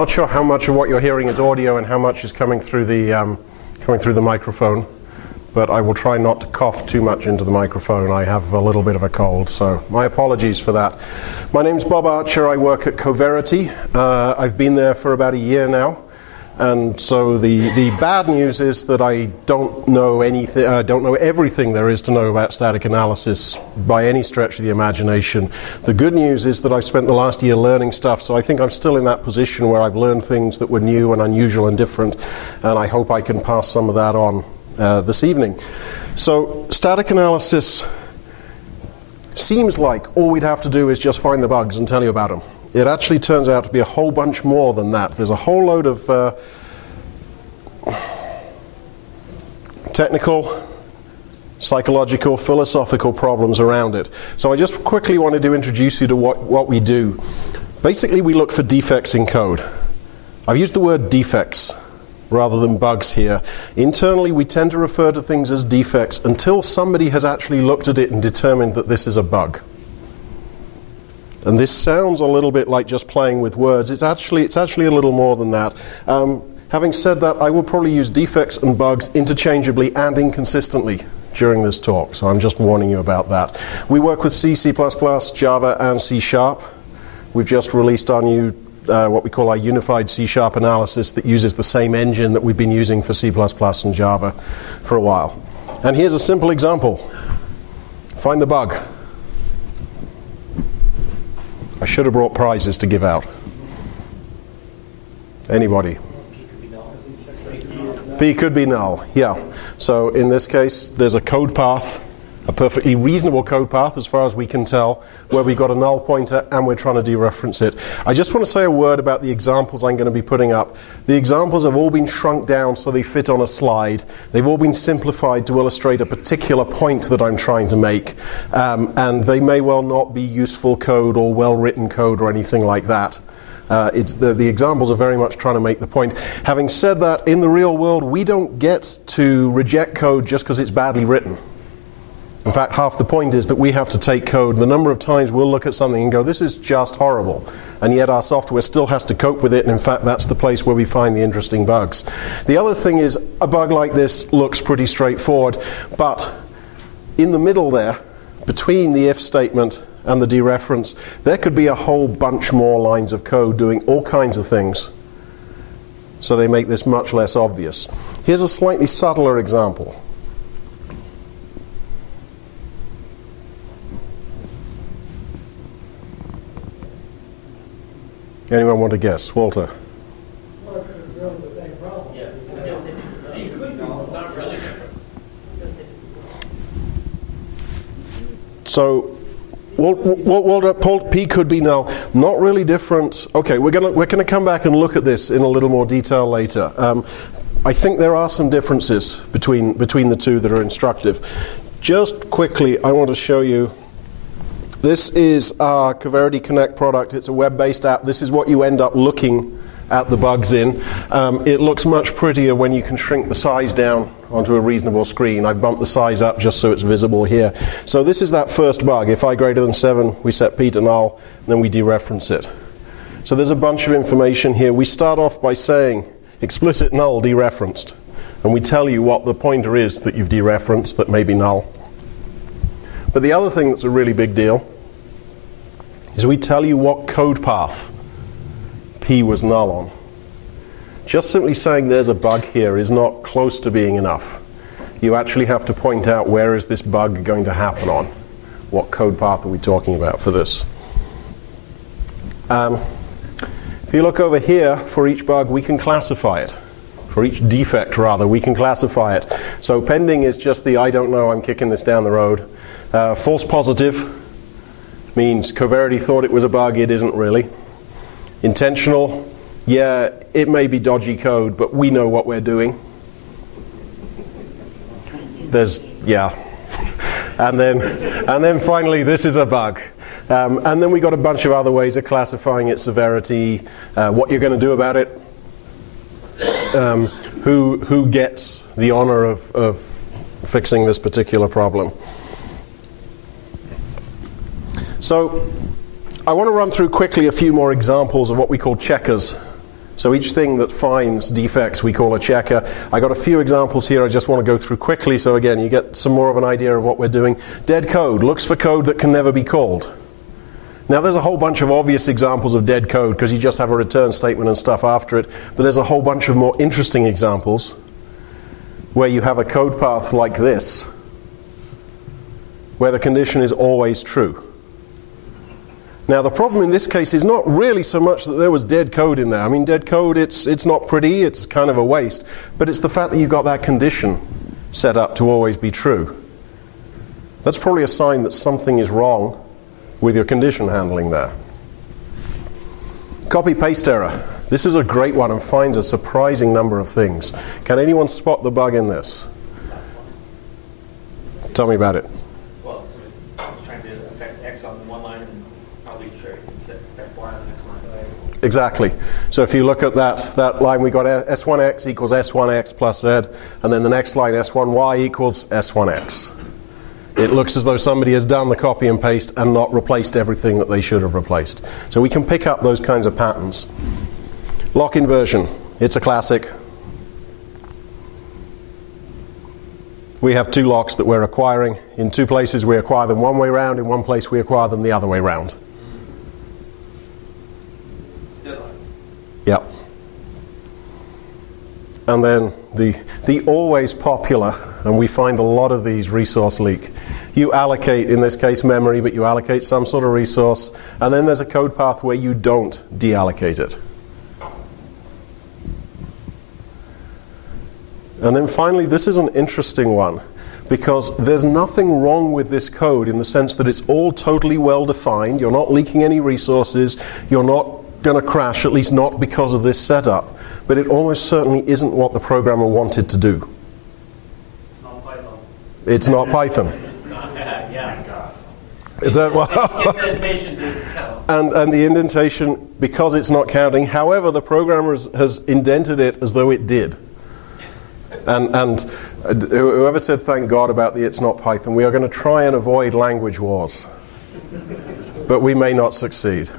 Not sure how much of what you're hearing is audio and how much is coming through the microphone, but I will try not to cough too much into the microphone. I have a little bit of a cold, so my apologies for that. My name's Bob Archer. I work at Coverity. I've been there for about a year now, and so the bad news is that I don't know anything. I don't know everything there is to know about static analysis by any stretch of the imagination. The good news is that I've spent the last year learning stuff, so I think I'm still in that position where I've learned things that were new and unusual and different, and I hope I can pass some of that on this evening. So static analysis seems like all we'd have to do is just find the bugs and tell you about them. It actually turns out to be a whole bunch more than that. There's a whole load of technical, psychological, philosophical problems around it. So I just quickly wanted to introduce you to what we do. Basically, we look for defects in code. I've used the word defects rather than bugs here. Internally, we tend to refer to things as defects until somebody has actually looked at it and determined that this is a bug. And this sounds a little bit like just playing with words. It's actually a little more than that. Having said that, I will probably use defects and bugs interchangeably and inconsistently during this talk, so I'm just warning you about that. We work with C, C++, Java, and C#. We've just released our new, what we call our unified C# analysis that uses the same engine that we've been using for C++ and Java for a while. And here's a simple example. Find the bug. I should have brought prizes to give out. Anybody? P could be null, yeah. So in this case, there's a code path, a perfectly reasonable code path as far as we can tell, where we've got a null pointer and we're trying to dereference it. I just want to say a word about the examples I'm going to be putting up. The examples have all been shrunk down so they fit on a slide. They've all been simplified to illustrate a particular point that I'm trying to make. And they may well not be useful code or well-written code or anything like that. The examples are very much trying to make the point. Having said that, in the real world, we don't get to reject code just because it's badly written. In fact, half the point is that we have to take code. The number of times we'll look at something and go, this is just horrible. And yet our software still has to cope with it. And in fact, that's the place where we find the interesting bugs. The other thing is, a bug like this looks pretty straightforward. But in the middle there, between the if statement and the dereference, there could be a whole bunch more lines of code doing all kinds of things. So they make this much less obvious. Here's a slightly subtler example. Anyone want to guess? Walter? Well, it's really the same problem. Yeah. Not really different. So, Walter, P could be null. Not really different. Okay, we're gonna come back and look at this in a little more detail later. I think there are some differences between the two that are instructive. Just quickly, I want to show you. This is our Coverity Connect product. It's a web-based app. This is what you end up looking at the bugs in. It looks much prettier when you can shrink the size down onto a reasonable screen. I've bumped the size up just so it's visible here. So this is that first bug. If I greater than 7, we set P to null, and then we dereference it. So there's a bunch of information here. We start off by saying explicit null dereferenced, and we tell you what the pointer is that you've dereferenced that may be null. But the other thing that's a really big deal is we tell you what code path P was null on. Just simply saying there's a bug here is not close to being enough. You actually have to point out where is this bug going to happen on. What code path are we talking about for this? If you look over here, for each bug we can classify it. For each defect, rather, we can classify it. So pending is just the I don't know, I'm kicking this down the road. False positive means Coverity thought it was a bug, it isn't really. Intentional, yeah, it may be dodgy code, but we know what we're doing. Yeah. And then finally, this is a bug. And then we got a bunch of other ways of classifying its severity, what you're going to do about it, who gets the honor of fixing this particular problem. So I want to run through quickly a few more examples of what we call checkers So each thing that finds defects we call a checker. I got a few examples here I just want to go through quickly, so again you get some more of an idea of what we're doing. Dead code looks for code that can never be called. Now there's a whole bunch of obvious examples of dead code because you just have a return statement and stuff after it, but there's a whole bunch of more interesting examples where you have a code path like this where the condition is always true. Now the problem in this case is not really so much that there was dead code in there. I mean, dead code, it's not pretty, it's kind of a waste, but it's the fact that you've got that condition set up to always be true. That's probably a sign that something is wrong with your condition handling there. Copy-paste error. This is a great one and finds a surprising number of things. Can anyone spot the bug in this? Tell me about it. Well, I was trying to affect X on one line and probably sure it can affect Y on the next line. Exactly. So if you look at that line, we got S1X equals S1X plus Z, and then the next line, S1Y equals S1X. It looks as though somebody has done the copy and paste and not replaced everything that they should have replaced. So we can pick up those kinds of patterns. Lock inversion. It's a classic. We have two locks that we're acquiring. In two places we acquire them one way round, in one place we acquire them the other way round. Yep. And then the always popular, and we find a lot of these, resource leak. You allocate, in this case, memory, but you allocate some sort of resource, and then there's a code path where you don't deallocate it. And then finally, this is an interesting one, because there's nothing wrong with this code in the sense that it's all totally well defined. You're not leaking any resources. You're not going to crash, at least not because of this setup. But it almost certainly isn't what the programmer wanted to do. It's not Python. It's not Python. Yeah. Is that well? Indentation doesn't count. And the indentation, because it's not counting, however, the programmer has indented it as though it did. And whoever said thank God about the it's not Python, we are going to try and avoid language wars. But we may not succeed.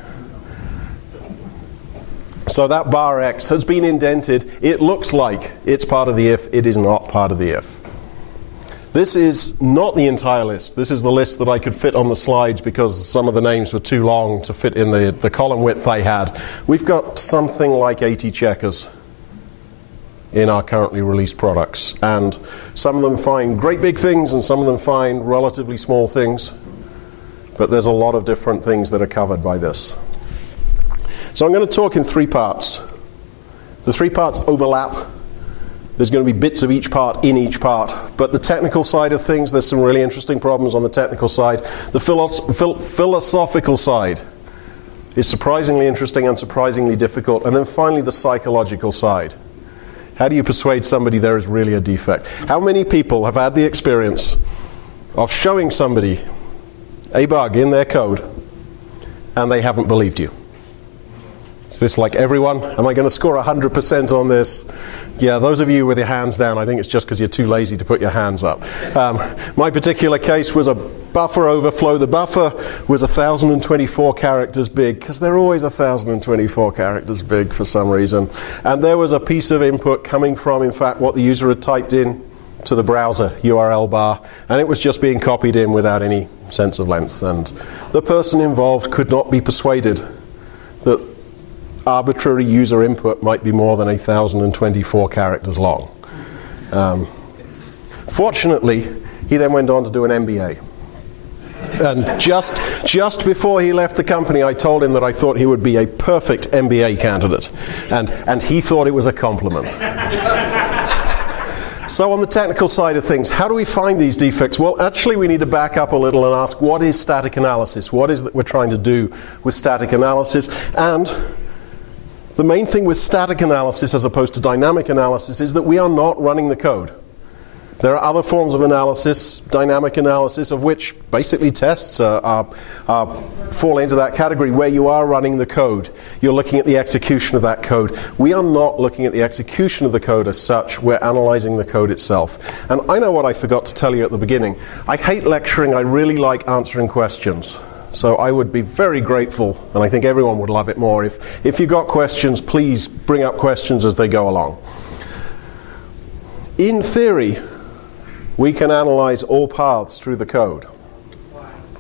So that bar X has been indented. It looks like it's part of the if. It is not part of the if. This is not the entire list. This is the list that I could fit on the slides because some of the names were too long to fit in the column width I had. We've got something like 80 checkers in our currently released products. And some of them find great big things and some of them find relatively small things. But there's a lot of different things that are covered by this. So I'm going to talk in three parts. The three parts overlap. There's going to be bits of each part in each part. But the technical side of things, there's some really interesting problems on the technical side. The philosophical side is surprisingly interesting and surprisingly difficult. And then finally the psychological side. How do you persuade somebody there is really a defect? How many people have had the experience of showing somebody a bug in their code and they haven't believed you? Is this like everyone? Am I going to score 100% on this? Yeah, those of you with your hands down, I think it's just because you're too lazy to put your hands up. My particular case was a buffer overflow. The buffer was 1,024 characters big, because they're always 1,024 characters big for some reason. And there was a piece of input coming from, in fact, what the user had typed in to the browser URL bar, and it was just being copied in without any sense of length. And the person involved could not be persuaded that arbitrary user input might be more than 1,024 characters long. Fortunately, he then went on to do an MBA. And just before he left the company, I told him that I thought he would be a perfect MBA candidate. And he thought it was a compliment. So on the technical side of things, how do we find these defects? Well, actually we need to back up a little and ask, what is static analysis? What is it that we're trying to do with static analysis? And the main thing with static analysis as opposed to dynamic analysis is that we are not running the code. There are other forms of analysis, dynamic analysis, of which basically tests fall into that category where you are running the code. You're looking at the execution of that code. We are not looking at the execution of the code as such. We're analyzing the code itself. And I know what I forgot to tell you at the beginning. I hate lecturing. I really like answering questions. So I would be very grateful, and I think everyone would love it more, if you've got questions, please bring up questions as they go along. In theory, we can analyze all paths through the code,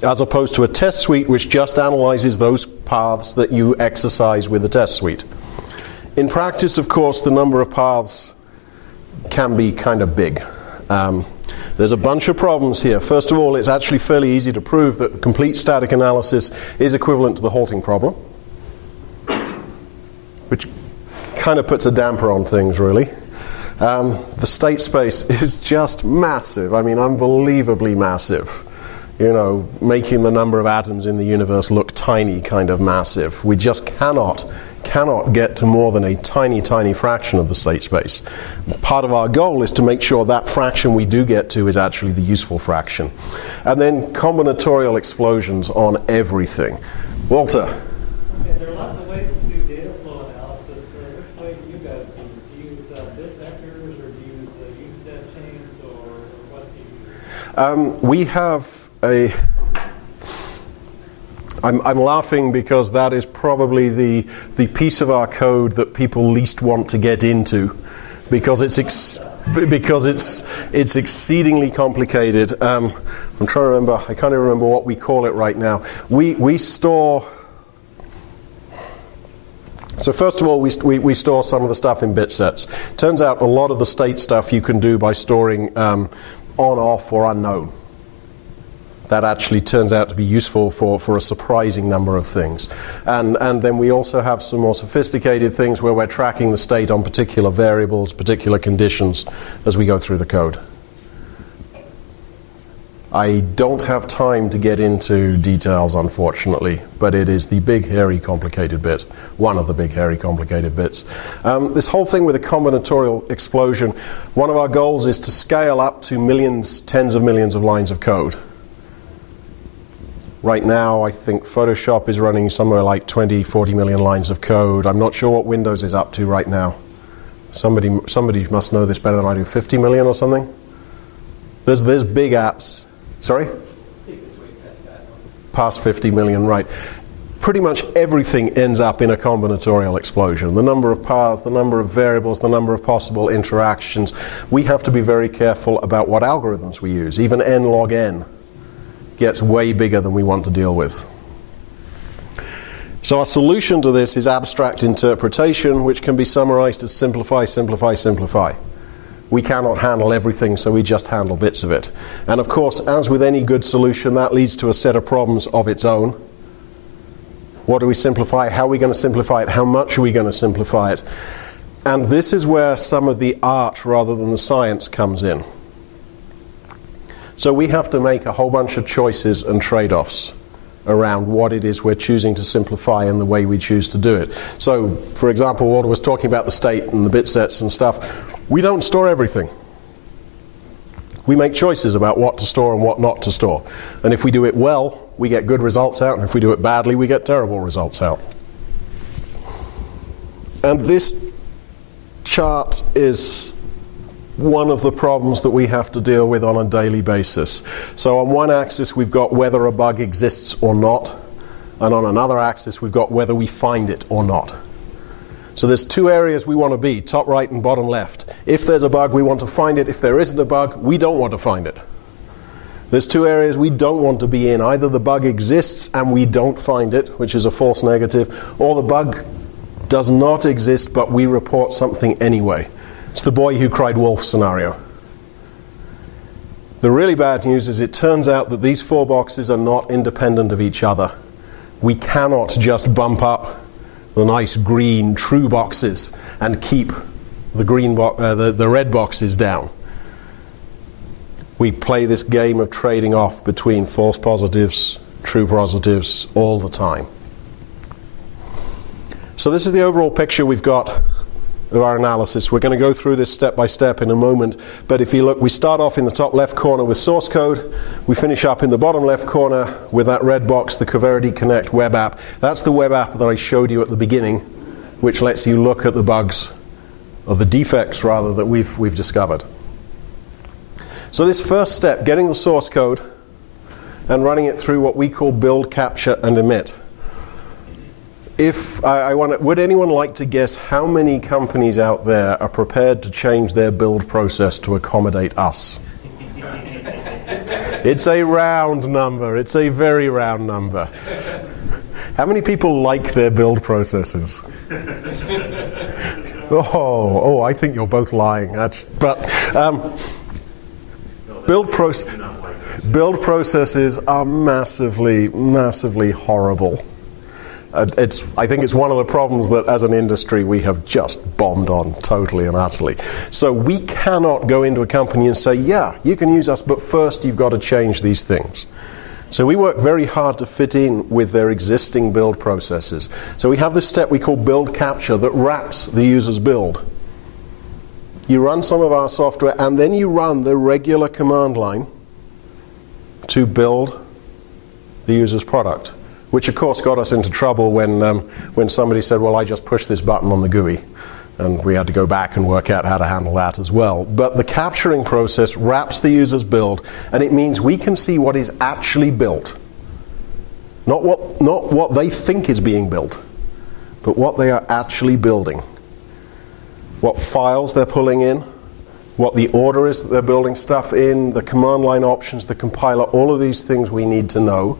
as opposed to a test suite which just analyzes those paths that you exercise with the test suite. In practice, of course, the number of paths can be kind of big. There's a bunch of problems here. First of all, it's actually fairly easy to prove that complete static analysis is equivalent to the halting problem, which kind of puts a damper on things, really. The state space is just massive. I mean, unbelievably massive. You know, making the number of atoms in the universe look tiny, kind of massive. We just cannot get to more than a tiny, tiny fraction of the state space. Part of our goal is to make sure that fraction we do get to is actually the useful fraction. And then combinatorial explosions on everything. Walter? Okay, there are lots of ways to do data flow analysis. Which way do you guys use? Do you use bit vectors, or do you use step chains, or what do you use? We have a... I'm laughing because that is probably the piece of our code that people least want to get into, because it's exceedingly complicated. I'm trying to remember. I can't even remember what we call it right now. We store. So first of all, we store some of the stuff in bit sets. Turns out a lot of the state stuff you can do by storing on, off, or unknown. That actually turns out to be useful for a surprising number of things. And then we also have some more sophisticated things where we're tracking the state on particular variables, particular conditions as we go through the code. I don't have time to get into details, unfortunately, but it is the big, hairy, complicated bit, one of the big, hairy, complicated bits. This whole thing with a combinatorial explosion, one of our goals is to scale up to millions, tens of millions of lines of code. Right now, I think Photoshop is running somewhere like 20, 40 million lines of code. I'm not sure what Windows is up to right now. Somebody must know this better than I do. 50 million or something? There's big apps. Sorry? Past 50 million, right. Pretty much everything ends up in a combinatorial explosion. The number of paths, the number of variables, the number of possible interactions. We have to be very careful about what algorithms we use. Even n log n gets way bigger than we want to deal with. So our solution to this is abstract interpretation, which can be summarized as simplify, simplify, simplify. We cannot handle everything, so we just handle bits of it. And of course, as with any good solution, that leads to a set of problems of its own. What do we simplify? How are we going to simplify it? How much are we going to simplify it? And this is where some of the art rather than the science comes in. So we have to make a whole bunch of choices and trade-offs around what it is we're choosing to simplify and the way we choose to do it. So, for example, Walter was talking about the state and the bit sets and stuff. We don't store everything. We make choices about what to store and what not to store. And if we do it well, we get good results out, and if we do it badly, we get terrible results out. And this chart is one of the problems that we have to deal with on a daily basis. So on one axis we've got whether a bug exists or not, and on another axis we've got whether we find it or not. So there's two areas we want to be, top right and bottom left. If there's a bug, we want to find it. If there isn't a bug, we don't want to find it. There's two areas we don't want to be in. Either the bug exists and we don't find it, which is a false negative, or the bug does not exist but we report something anyway. It's the boy who cried wolf scenario. The really bad news is it turns out that these four boxes are not independent of each other. We cannot just bump up the nice green true boxes and keep the red boxes down. We play this game of trading off between false positives, true positives all the time. So this is the overall picture we've got of our analysis. We're going to go through this step by step in a moment, but if you look, we start off in the top left corner with source code. We finish up in the bottom left corner with that red box, the Coverity Connect web app. That's the web app that I showed you at the beginning, which lets you look at the bugs, or the defects rather, that we've discovered. So this first step, getting the source code, and running it through what we call build, capture, and emit. If would anyone like to guess how many companies out there are prepared to change their build process to accommodate us? It's a round number. It's a very round number. How many people like their build processes? Oh, I think you're both lying. But build processes are massively, massively horrible. I think it's one of the problems that as an industry we have just bombed on totally and utterly. So we cannot go into a company and say, yeah, you can use us, but first you've got to change these things. So we work very hard to fit in with their existing build processes. So we have this step we call build capture that wraps the user's build. You run some of our software and then you run the regular command line to build the user's product, which of course got us into trouble when somebody said, well, I just pushed this button on the GUI. And we had to go back and work out how to handle that as well. But the capturing process wraps the user's build, and it means we can see what is actually built. Not what they think is being built, but what they are actually building. What files they're pulling in, what the order is that they're building stuff in, the command line options, the compiler, all of these things we need to know.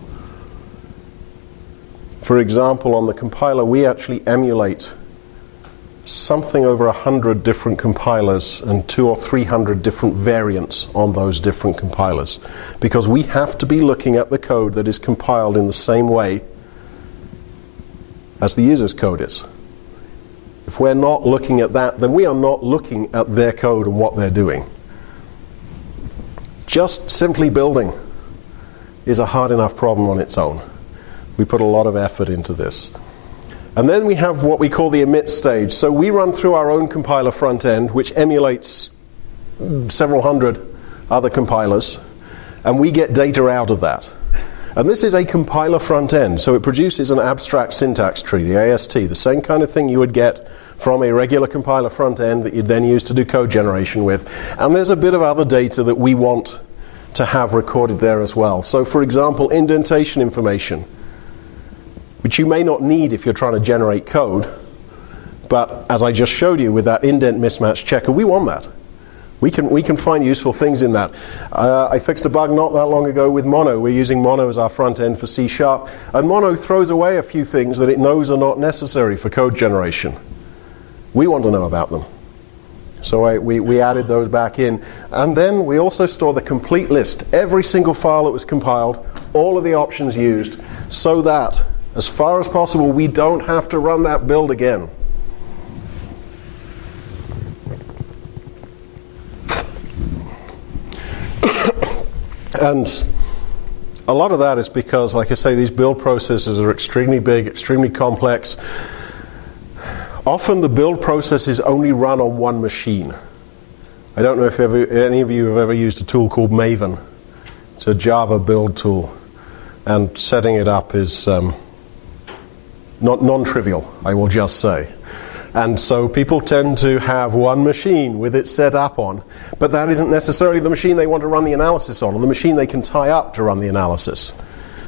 For example, on the compiler, we actually emulate something over 100 different compilers and 200 or 300 different variants on those different compilers, because we have to be looking at the code that is compiled in the same way as the user's code is. If we're not looking at that, then we are not looking at their code and what they're doing. Just simply building is a hard enough problem on its own. We put a lot of effort into this. And then we have what we call the emit stage. So we run through our own compiler front end, which emulates several hundred other compilers, and we get data out of that. And this is a compiler front end, so it produces an abstract syntax tree, the AST, the same kind of thing you would get from a regular compiler front end that you'd then use to do code generation with. And there's a bit of other data that we want to have recorded there as well. So for example, indentation information, which you may not need if you're trying to generate code, but as I just showed you with that indent mismatch checker, we want that. We can find useful things in that. I fixed a bug not that long ago with Mono. We're using Mono as our front end for C#, and Mono throws away a few things that it knows are not necessary for code generation. We want to know about them. So we added those back in. And then we also store the complete list, every single file that was compiled, all of the options used, so that as far as possible, we don't have to run that build again. And a lot of that is because, like I say, these build processes are extremely big, extremely complex. Often the build process is only run on one machine. I don't know if any of you have ever used a tool called Maven. It's a Java build tool. And setting it up is non-trivial, I will just say. And so people tend to have one machine with it set up on, but that isn't necessarily the machine they want to run the analysis on, or the machine they can tie up to run the analysis.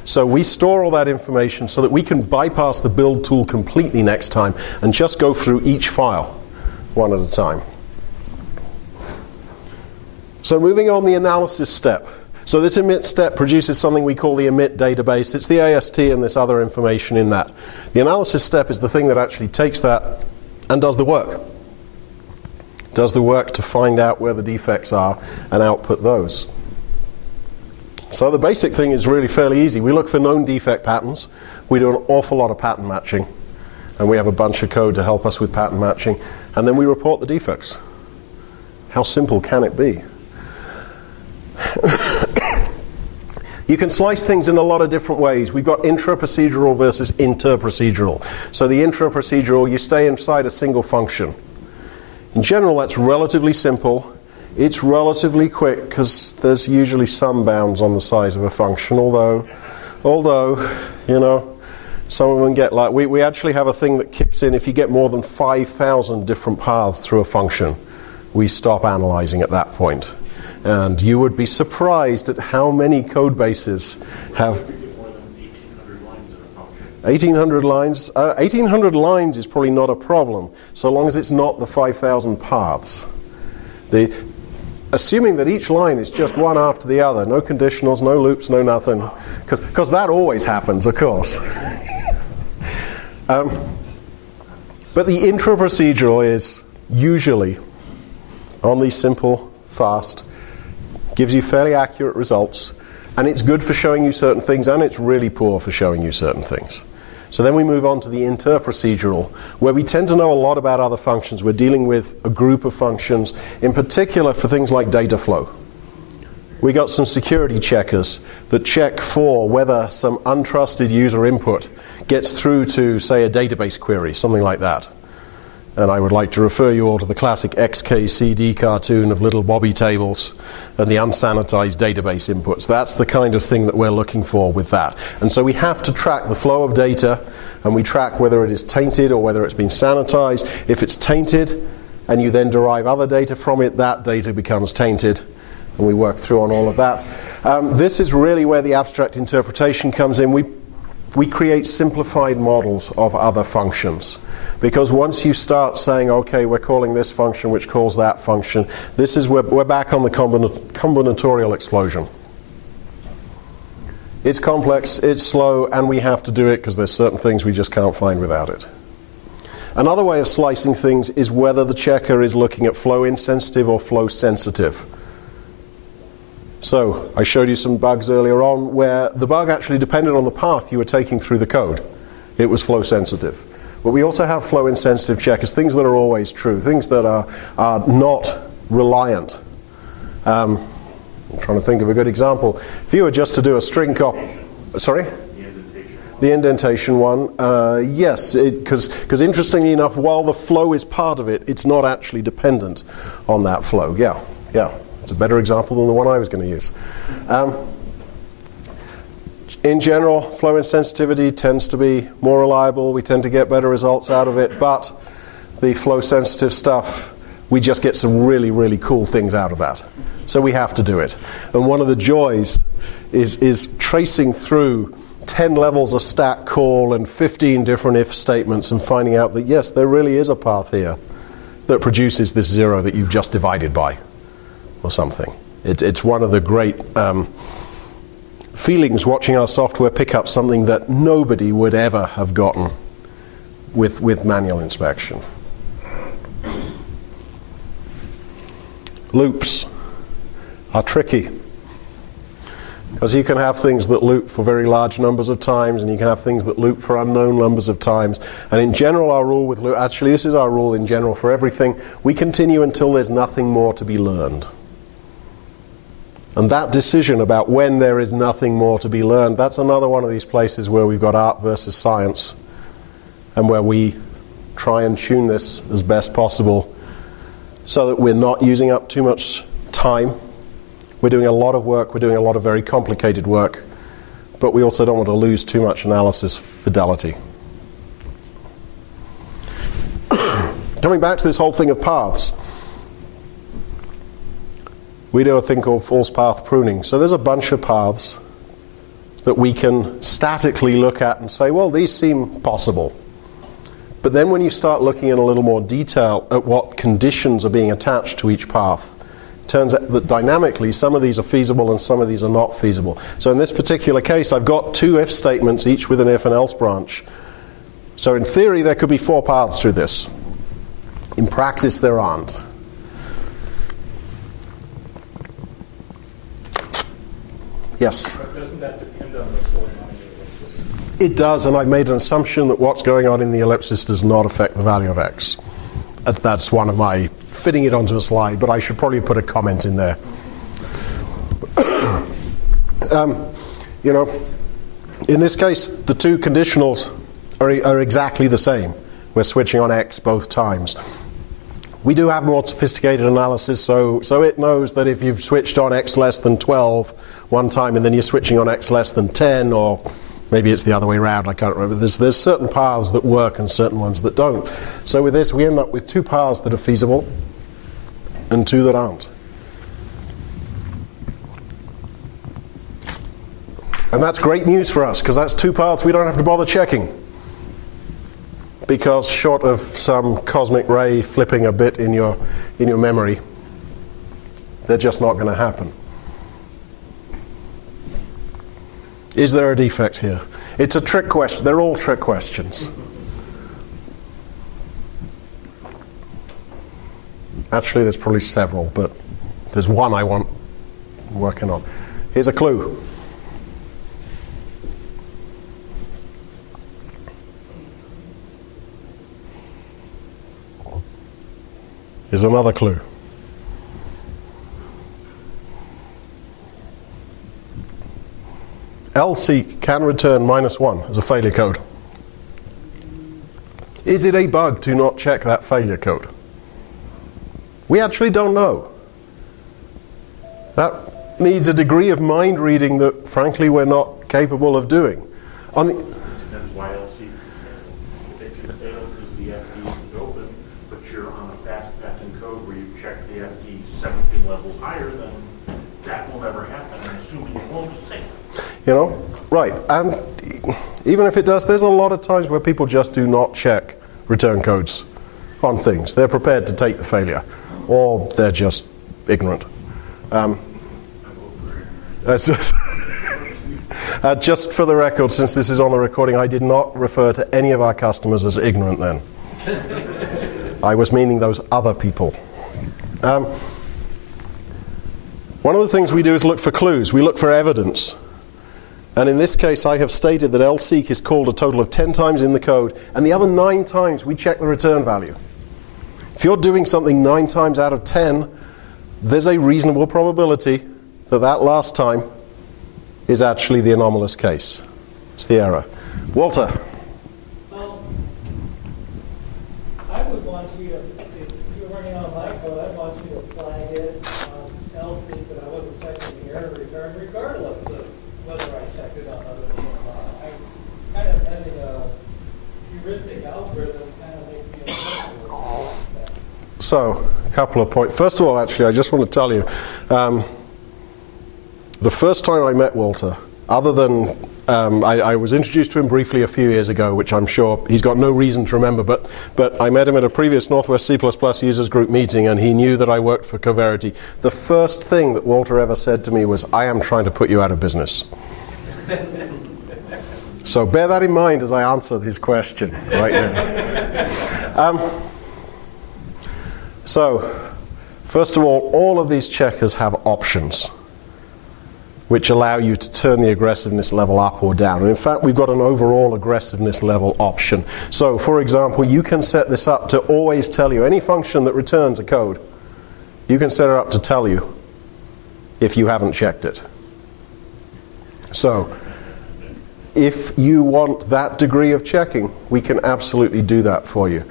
So we store all that information so that we can bypass the build tool completely next time and just go through each file one at a time. So moving on, the analysis step. So this emit step produces something we call the emit database. It's the AST and this other information in that. The analysis step is the thing that actually takes that and does the work. Does the work to find out where the defects are and output those. So the basic thing is really fairly easy. We look for known defect patterns. We do an awful lot of pattern matching. And we have a bunch of code to help us with pattern matching. And then we report the defects. How simple can it be? You can slice things in a lot of different ways. We've got intra-procedural versus inter-procedural. So the intra-procedural, you stay inside a single function. In general, that's relatively simple. It's relatively quick because there's usually some bounds on the size of a function, although, you know, some of them get like, we actually have a thing that kicks in if you get more than 5,000 different paths through a function. We stop analyzing at that point. And you would be surprised at how many code bases have 1,800 lines. 1,800 lines is probably not a problem, so long as it's not the 5,000 paths. Assuming that each line is just one after the other, no conditionals, no loops, no nothing, because that always happens, of course. But the intra-procedural is usually, on these simple, fast, gives you fairly accurate results, and it's good for showing you certain things, and it's really poor for showing you certain things. So then we move on to the inter-procedural, where we tend to know a lot about other functions. We're dealing with a group of functions, in particular for things like data flow. We got some security checkers that check for whether some untrusted user input gets through to, say, a database query, something like that. And I would like to refer you all to the classic XKCD cartoon of little Bobby tables and the unsanitized database inputs. That's the kind of thing that we're looking for with that. And so we have to track the flow of data, and we track whether it is tainted or whether it's been sanitized. If it's tainted, and you then derive other data from it, that data becomes tainted. And we work through on all of that. This is really where the abstract interpretation comes in. We create simplified models of other functions. Because once you start saying, okay, we're calling this function which calls that function, this is where we're back on the combinatorial explosion. It's complex, it's slow, and we have to do it because there's certain things we just can't find without it. Another way of slicing things is whether the checker is looking at flow insensitive or flow sensitive. So I showed you some bugs earlier on where the bug actually depended on the path you were taking through the code. It was flow sensitive. But we also have flow insensitive checkers, things that are always true, things that are not reliant. I'm trying to think of a good example. If you were just to do a string copy, sorry? The indentation one, yes, because interestingly enough, while the flow is part of it, it's not actually dependent on that flow. Yeah. It's a better example than the one I was going to use. In general, flow insensitivity tends to be more reliable. We tend to get better results out of it. But the flow sensitive stuff, we just get some really, really cool things out of that. So we have to do it. And one of the joys is tracing through 10 levels of stack call and 15 different if statements and finding out that, yes, there really is a path here that produces this zero that you've just divided by or something. It's one of the great feelings watching our software pick up something that nobody would ever have gotten with manual inspection. Loops are tricky because you can have things that loop for very large numbers of times, and you can have things that loop for unknown numbers of times. And in general, our rule with loop, actually this is our rule in general for everything, we continue until there's nothing more to be learned. And that decision about when there is nothing more to be learned, that's another one of these places where we've got art versus science, and where we try and tune this as best possible so that we're not using up too much time. We're doing a lot of work, we're doing a lot of very complicated work, but we also don't want to lose too much analysis fidelity. Coming back to this whole thing of paths, we do a thing called false path pruning. So there's a bunch of paths that we can statically look at and say, well, these seem possible. But then when you start looking in a little more detail at what conditions are being attached to each path, it turns out that dynamically some of these are feasible and some of these are not feasible. So in this particular case, I've got two if statements, each with an if and else branch. So in theory, there could be 4 paths through this. In practice, there aren't. Yes? But doesn't that depend on what's going on in the ellipsis? It does, and I've made an assumption that what's going on in the ellipsis does not affect the value of x. That's one of my fitting it onto a slide, but I should probably put a comment in there. In this case, the two conditionals are exactly the same. We're switching on x both times. We do have more sophisticated analysis, so it knows that if you've switched on x less than 12 one time and then you're switching on x less than 10, or maybe it's the other way around, I can't remember. There's certain paths that work and certain ones that don't. So with this, we end up with 2 paths that are feasible and 2 that aren't. And that's great news for us, because that's two paths we don't have to bother checking. Because short of some cosmic ray flipping a bit in your memory, they're just not going to happen. Is there a defect here? It's a trick question. They're all trick questions. Actually, there's probably several, but there's one I want working on. Here's a clue. Here's another clue. LSeek can return -1 as a failure code. Is it a bug to not check that failure code? We actually don't know. That needs a degree of mind reading that, frankly, we're not capable of doing. Depends why LSeek they can fail because the FD is open, but you're on a fast path in code where you check the FD 17 levels higher, then that will never happen, and assuming it won't sync. You know, right, and even if it does, there's a lot of times where people just do not check return codes on things. They're prepared to take the failure, or they're just ignorant. Just for the record, since this is on the recording, I did not refer to any of our customers as ignorant then. I was meaning those other people. One of the things we do is look for clues. We look for evidence. And in this case, I have stated that LSeek is called a total of 10 times in the code, and the other 9 times we check the return value. If you're doing something 9 times out of 10, there's a reasonable probability that that last time is actually the anomalous case. It's the error. Walter. I would want you to, if you're running on my code, I'd want you to flag it on LSeek that I wasn't checking the error return, regardless of whether I checked it on other than I kind of having a heuristic algorithm kind of makes me uncomfortable with that. So, a couple of points. First of all, actually, I just want to tell you, the first time I met Walter, other than I was introduced to him briefly a few years ago, which I'm sure he's got no reason to remember, but I met him at a previous Northwest C++ users group meeting, and he knew that I worked for Coverity. The first thing that Walter ever said to me was, "I am trying to put you out of business." So bear that in mind as I answer his question right now. So, first of all of these checkers have options which allow you to turn the aggressiveness level up or down. And in fact, we've got an overall aggressiveness level option. So, for example, you can set this up to always tell you, any function that returns a code, you can set it up to tell you if you haven't checked it. So, if you want that degree of checking, we can absolutely do that for you.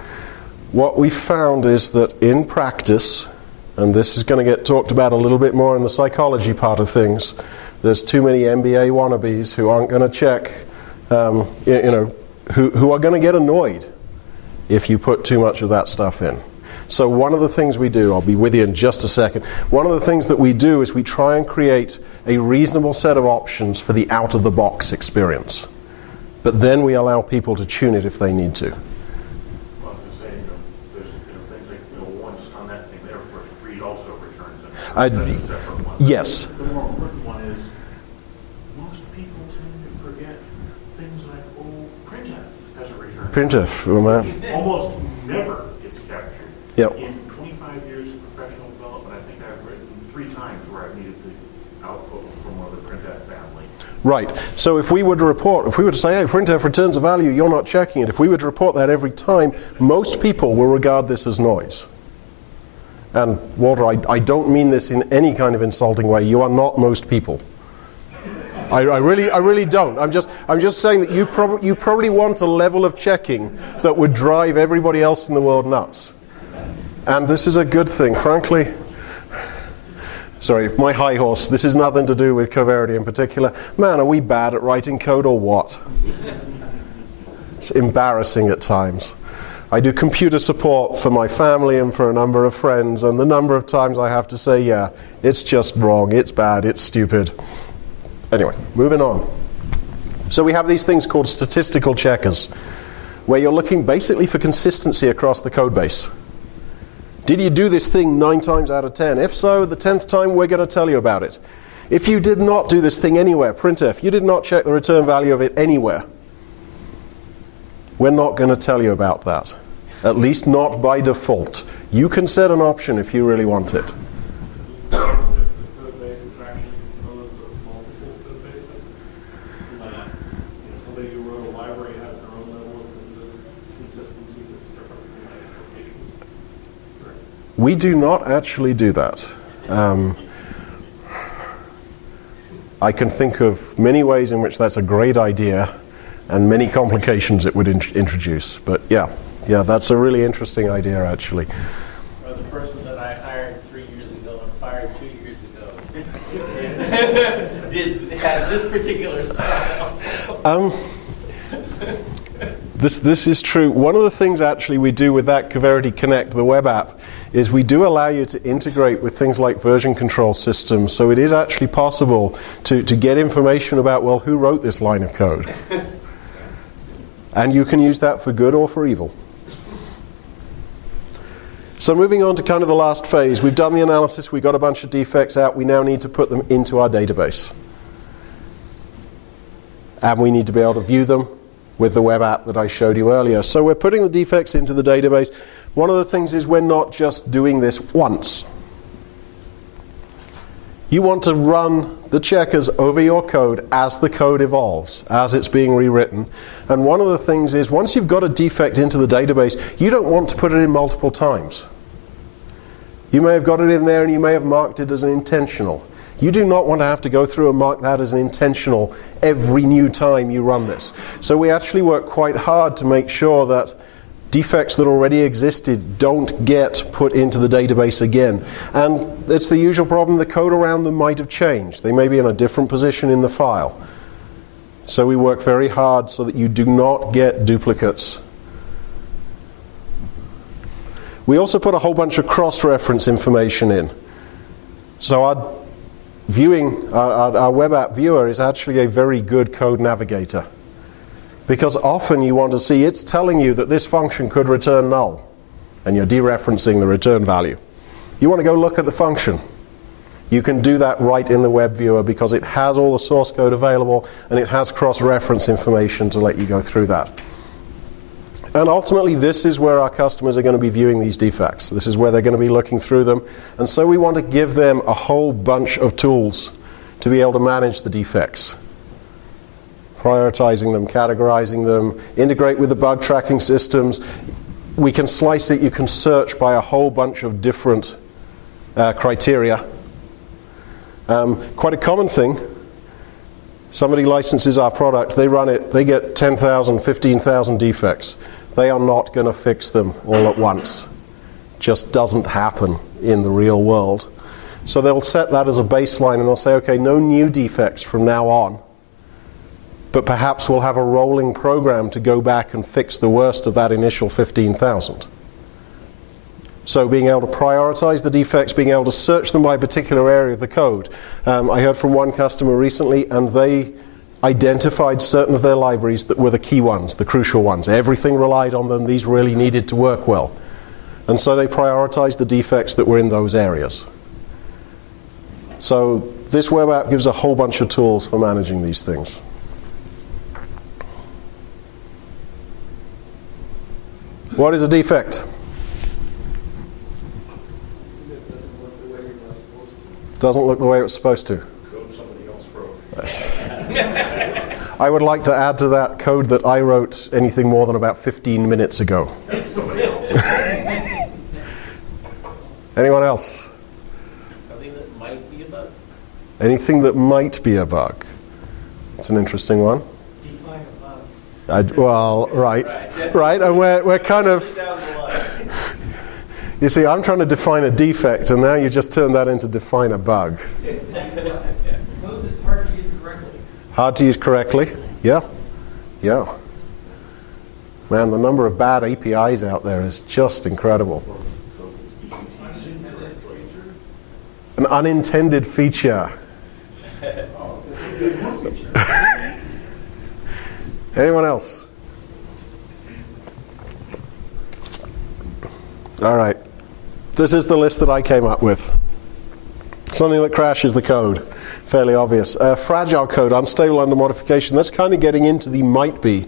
What we found is that in practice, and this is going to get talked about a little bit more in the psychology part of things, there's too many MBA wannabes who aren't going to check, who are going to get annoyed if you put too much of that stuff in. So one of the things we do, I'll be with you in just a second, one of the things that we do is we try and create a reasonable set of options for the out-of-the-box experience. But then we allow people to tune it if they need to. Well, I was going to say, there's things like, once on that thing there, of course, read also returns it. That's a separate one. Yes. The more important one is, most people tend to forget things like, printf as a return. Printf, oh man. Almost never gets captured. Yep. In 25 years of professional development, I think I've written 3 times where I've needed the output from one of the printf family. Right. So if we were to say, hey, printf returns a value, you're not checking it, if we were to report that every time, most people will regard this as noise. And Walter, I don't mean this in any kind of insulting way. You are not most people. I really don't. I'm just saying that you probably want a level of checking that would drive everybody else in the world nuts. And this is a good thing, frankly. Sorry, my high horse. This is nothing to do with Coverity in particular. Man, are we bad at writing code or what? It's embarrassing at times. I do computer support for my family and for a number of friends, and the number of times I have to say, yeah, it's just wrong, it's bad, it's stupid. Anyway, moving on. So we have these things called statistical checkers, where you're looking basically for consistency across the code base. Did you do this thing 9 times out of 10? If so, the 10th time we're going to tell you about it. If you did not do this thing anywhere, printf, you did not check the return value of it anywhere, we're not going to tell you about that. At least not by default. You can set an option if you really want it. The code base is actually composed of multiple code bases. Like, somebody who wrote a library has their own level of consistency that's different from applications. Correct. We do not actually do that. I can think of many ways in which that's a great idea and many complications it would introduce. But yeah, that's a really interesting idea, actually. Or the person that I hired 3 years ago and fired 2 years ago did have this particular style. This is true. One of the things actually we do with that Coverity Connect, the web app, is we do allow you to integrate with things like version control systems. So it is actually possible to get information about, well, who wrote this line of code? And you can use that for good or for evil. So moving on to kind of the last phase. We've done the analysis. We've got a bunch of defects out. We now need to put them into our database. And we need to be able to view them with the web app that I showed you earlier. So we're putting the defects into the database. One of the things is we're not just doing this once. You want to run the checkers over your code as the code evolves, as it's being rewritten. And one of the things is once you've got a defect into the database, you don't want to put it in multiple times. You may have got it in there and you may have marked it as an intentional. You do not want to have to go through and mark that as an intentional every new time you run this. So we actually work quite hard to make sure that defects that already existed don't get put into the database again. And it's the usual problem. The code around them might have changed. They may be in a different position in the file. So we work very hard so that you do not get duplicates. We also put a whole bunch of cross-reference information in. So our web app viewer is actually a very good code navigator. Because often you want to see it's telling you that this function could return null, and you're dereferencing the return value. You want to go look at the function. You can do that right in the web viewer because it has all the source code available and it has cross-reference information to let you go through that. And ultimately, this is where our customers are going to be viewing these defects. This is where they're going to be looking through them. And so we want to give them a whole bunch of tools to be able to manage the defects. Prioritizing them, categorizing them, integrate with the bug tracking systems. We can slice it. You can search by a whole bunch of different criteria. Quite a common thing. Somebody licenses our product, they run it, they get 10,000, 15,000 defects. They are not going to fix them all at once. Just doesn't happen in the real world. So they'll set that as a baseline and they'll say, okay, no new defects from now on. But perhaps we'll have a rolling program to go back and fix the worst of that initial 15,000. So being able to prioritize the defects, being able to search them by a particular area of the code. I heard from one customer recently, and they identified certain of their libraries that were the key ones, the crucial ones. Everything relied on them. These really needed to work well. And so they prioritized the defects that were in those areas. So this web app gives a whole bunch of tools for managing these things. What is a defect? Doesn't look the way it was supposed to. Code somebody else wrote. I would like to add to that code that I wrote anything more than about 15 minutes ago. Somebody else. Anyone else? Something that might be a bug. Anything that might be a bug. It's an interesting one. Define a bug. Well, right, and we're kind of. You see, I'm trying to define a defect, and now you just turned that into define a bug. Code that's hard to use correctly. Hard to use correctly? Yeah. Man, the number of bad APIs out there is just incredible. An unintended feature. Anyone else? All right. This is the list that I came up with. Something that crashes the code. Fairly obvious. Fragile code, unstable under modification. That's kind of getting into the might be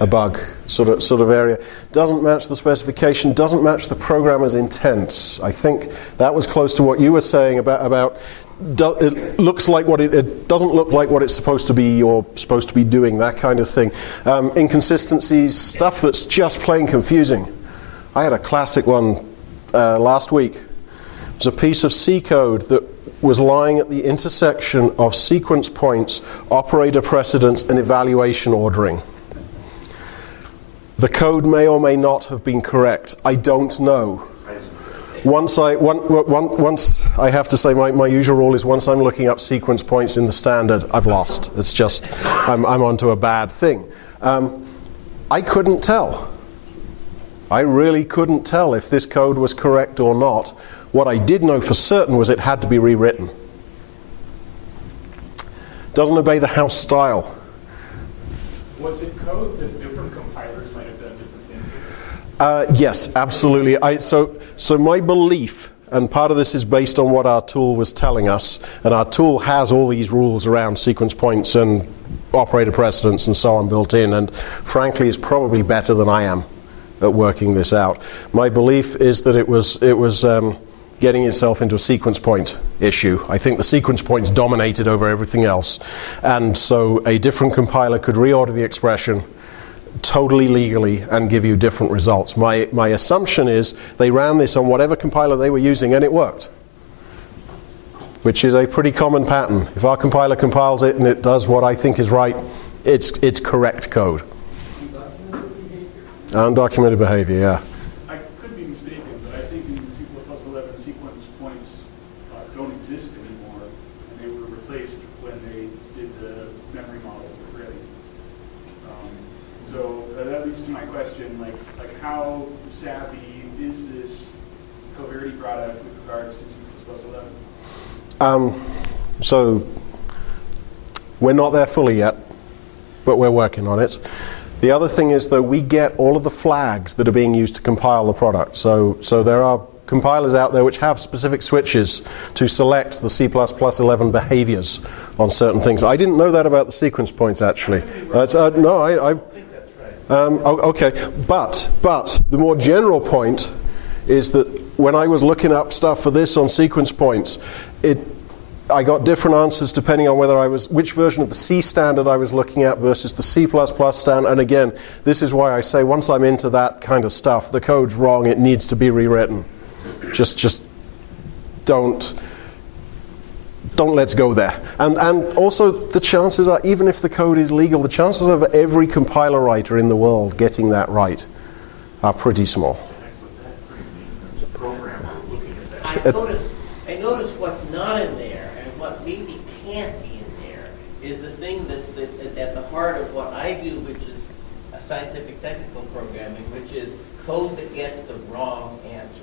a bug sort of area. Doesn't match the specification, doesn't match the programmer's intent. I think that was close to what you were saying about it looks like it doesn't look like what it's supposed to be or supposed to be doing, that kind of thing. Inconsistencies, stuff that's just plain confusing. I had a classic one last week. It was a piece of C code that was lying at the intersection of sequence points, operator precedence, and evaluation ordering. The code may or may not have been correct. I don't know. Once I have to say my usual rule is once I'm looking up sequence points in the standard, I've lost. It's just I'm onto a bad thing. I couldn't tell. I really couldn't tell if this code was correct or not. What I did know for certain was it had to be rewritten. Doesn't obey the house style. Was it code that different compilers might have done different things? Yes, absolutely. So my belief, and part of this is based on what our tool was telling us, and our tool has all these rules around sequence points and operator precedence and so on built in, and frankly is probably better than I am at working this out. My belief is that it was getting itself into a sequence point issue. I think the sequence points dominated over everything else, and so a different compiler could reorder the expression totally legally and give you different results. My assumption is they ran this on whatever compiler they were using and it worked, which is a pretty common pattern. If our compiler compiles it and it does what I think is right, it's correct code. Undocumented behavior, yeah. I could be mistaken, but I think in C++ 11 sequence points don't exist anymore, and they were replaced when they did the memory model ready. So that leads to my question, like how savvy is this Coverity product with regards to C++ 11? So we're not there fully yet, but we're working on it. The other thing is, though, we get all of the flags that are being used to compile the product. So there are compilers out there which have specific switches to select the C++ 11 behaviors on certain things. I didn't know that about the sequence points, actually. No, I think that's right. Okay, but the more general point is that when I was looking up stuff for this on sequence points, I got different answers depending on which version of the C standard I was looking at versus the C++ standard. And again, this is why I say once I'm into that kind of stuff, the code's wrong, it needs to be rewritten. Just don't let's go there. And also the chances are, even if the code is legal, the chances of every compiler writer in the world getting that right are pretty small. I notice what's not in there. What maybe can't be in there is the thing that's at the heart of what I do, which is a scientific technical programming, which is code that gets the wrong answer.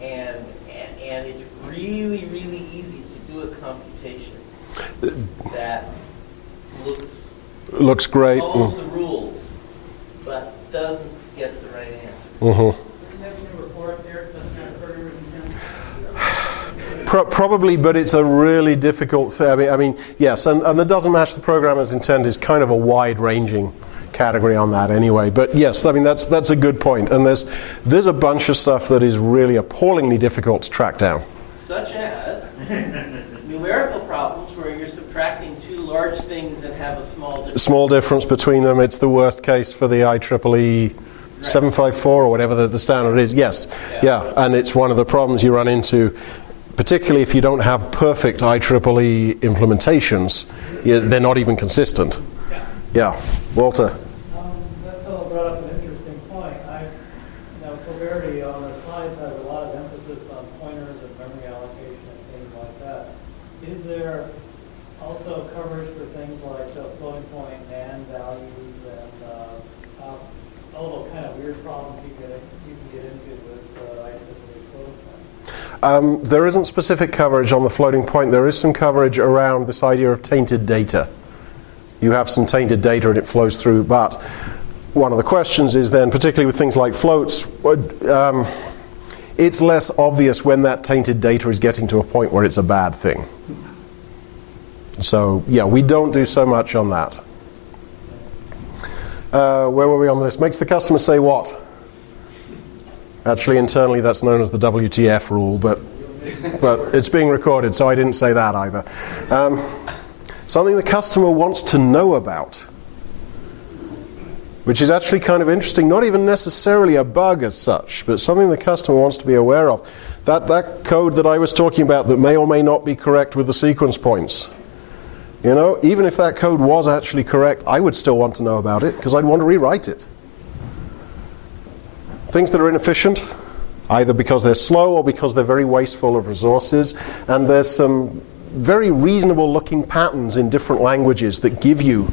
And it's really, really easy to do a computation that looks great, follows the rules, but doesn't get the right answer. Mm-hmm. Probably, but it's a really difficult thing. I mean, yes, and that doesn't match the programmer's intent is kind of a wide-ranging category on that anyway. But yes, I mean, that's a good point. And there's a bunch of stuff that is really appallingly difficult to track down. Such as numerical problems where you're subtracting two large things and have a small difference. Small difference between them. It's the worst case for the IEEE 754 or whatever the standard is. Yes, yeah, and it's one of the problems you run into, particularly if you don't have perfect IEEE implementations. They're not even consistent. Yeah. Walter? That fellow brought up an interesting point. Coverity on the slides has a lot of emphasis on pointers and memory allocation and things like that. Is there also coverage for things like floating point NAND values and all the kind of weird problems you can get into with IEEE floating point? There isn't specific coverage on the floating point. There is some coverage around this idea of tainted data. you have some tainted data and it flows through. But one of the questions is then, particularly with things like floats, it's less obvious when that tainted data is getting to a point where it's a bad thing. So, yeah, we don't do so much on that. Where were we on this? Makes the customer say what? Actually, internally, that's known as the WTF rule, but it's being recorded, so I didn't say that either. Something the customer wants to know about, which is actually kind of interesting, not even necessarily a bug as such, but something the customer wants to be aware of. That code that I was talking about that may or may not be correct with the sequence points. You know, even if that code was actually correct, I would still want to know about it because I'd want to rewrite it. Things that are inefficient, either because they're slow or because they're very wasteful of resources, and there's some very reasonable looking patterns in different languages that give you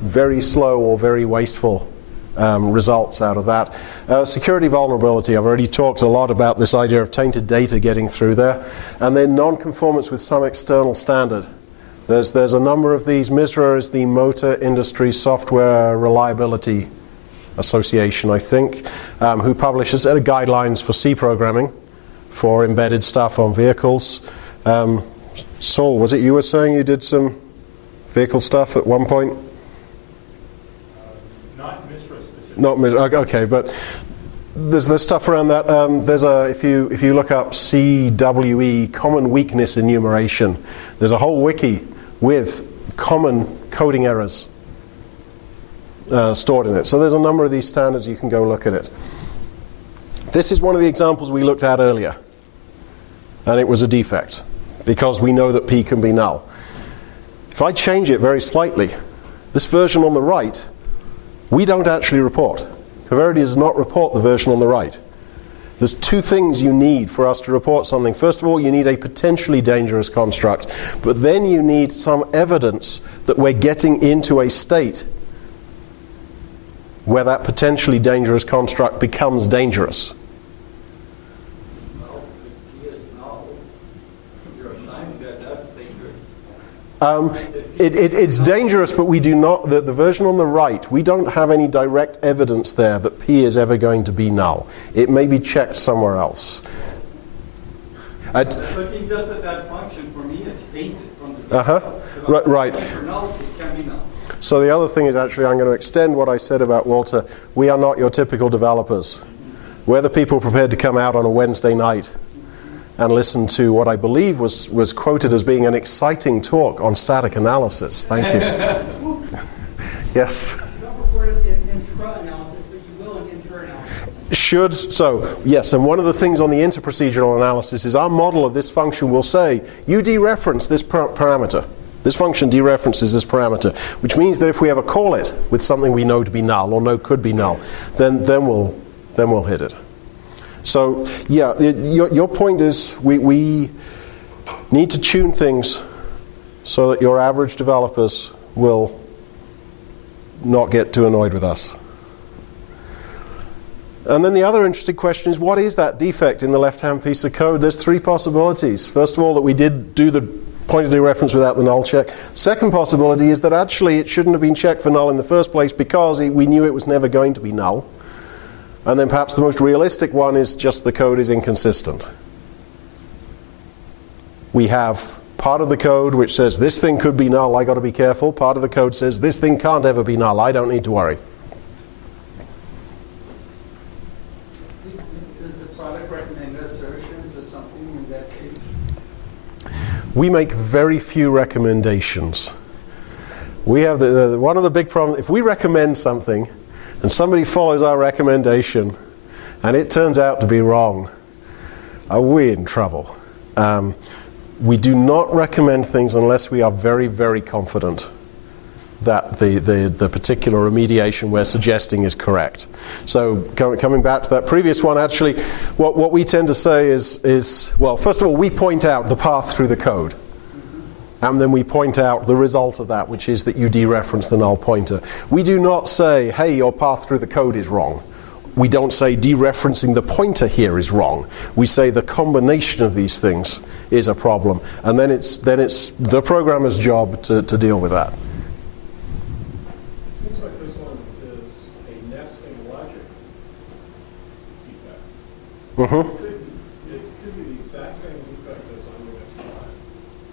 very slow or very wasteful results out of that. Security vulnerability, I've already talked a lot about this idea of tainted data getting through there, and then non-conformance with some external standard. There's a number of these. MISRA is the Motor Industry Software Reliability Association, I think, who publishes a set of guidelines for C programming for embedded stuff on vehicles. Saul, was it you were saying you did some vehicle stuff at one point? Not MISRA specifically. Not MISRA, okay, but there's stuff around that. If you look up CWE, Common Weakness Enumeration, there's a whole wiki with common coding errors stored in it. So there's a number of these standards, you can go look at it. This is one of the examples we looked at earlier, and it was a defect, because we know that P can be null. If I change it very slightly, this version on the right, we don't actually report. Coverity does not report the version on the right. There's two things you need for us to report something. First of all, you need a potentially dangerous construct, but then you need some evidence that we're getting into a state where that potentially dangerous construct becomes dangerous. Well, if P is null, you're assigning that that's dangerous. It's dangerous, but we do not, the version on the right, we don't have any direct evidence there that P is ever going to be null. It may be checked somewhere else. Looking just at that function, for me, it's tainted from the Right. For null, it can be null. So the other thing is actually, I'm going to extend what I said about Walter. We are not your typical developers. We're the people prepared to come out on a Wednesday night and listen to what I believe was quoted as being an exciting talk on static analysis. Thank you. Yes? You don't report it in intra-analysis, but you will in inter-analysis. Yes, and one of the things on the interprocedural analysis is our model of this function will say, you dereference this parameter. This function dereferences this parameter, which means that if we ever call it with something we know to be null or know could be null, then we'll hit it. So, yeah, your point is we need to tune things so that your average developers will not get too annoyed with us. And then the other interesting question is, what is that defect in the left-hand piece of code? There's three possibilities. First of all, that we did do the pointer dereference without the null check. Second possibility is that actually it shouldn't have been checked for null in the first place because we knew it was never going to be null. And then perhaps the most realistic one is just the code is inconsistent. We have part of the code which says this thing could be null, I got to be careful. Part of the code says this thing can't ever be null, I don't need to worry. Does the product recommend assertions or something in that case? We make very few recommendations. We have one of the big problems, if we recommend something and somebody follows our recommendation and it turns out to be wrong, are we in trouble? We do not recommend things unless we are very, very confident that the particular remediation we're suggesting is correct. So coming back to that previous one, actually, what we tend to say is, well, first of all, we point out the path through the code. And then we point out the result of that, which is that you dereference the null pointer. We do not say, hey, your path through the code is wrong. We don't say dereferencing the pointer here is wrong. We say the combination of these things is a problem. And then it's the programmer's job to deal with that. Mm-hmm. It could be the exact same defect as on the slide,